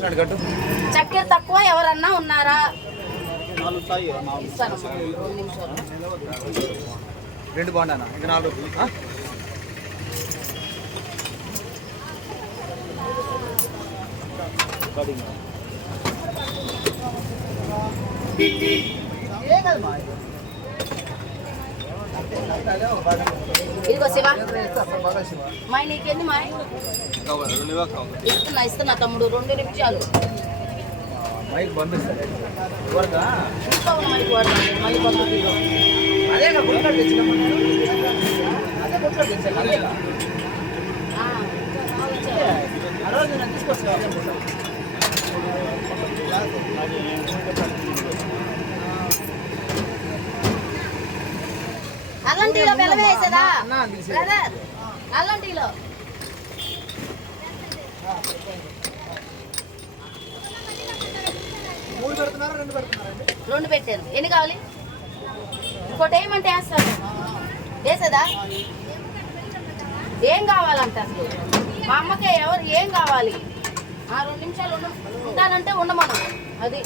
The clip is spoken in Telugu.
చక్కెర తక్కువ ఎవరన్నా ఉన్నారా? రెండు బాగుండా ఇంకా 4 ఇదిగో శివ మాయ్ నీకేంది మాయ్ ఇస్తున్నా తమ్ముడు 2 నిమిషాలు మైక్ పంపిస్తారు మళ్ళీ పంపిస్తారు అదే గుంటలు తెచ్చినప్పుడు అదే గుంటలు తెచ్చాను ఆ రోజు నేను తీసుకొస్తాను అల్లం టీలో బెల్లం వేసేదా బ్రదర్? అల్లం టీలో రెండు పెట్టాను. ఎన్ని కావాలి? ఇంకోటి ఏమంటే వేస్తాను. వేసేదా? ఏం కావాలంటే అసలు మా అమ్మకే ఎవరు ఏం కావాలి? 2 నిమిషాలు ఉంటానంటే ఉండమను. అది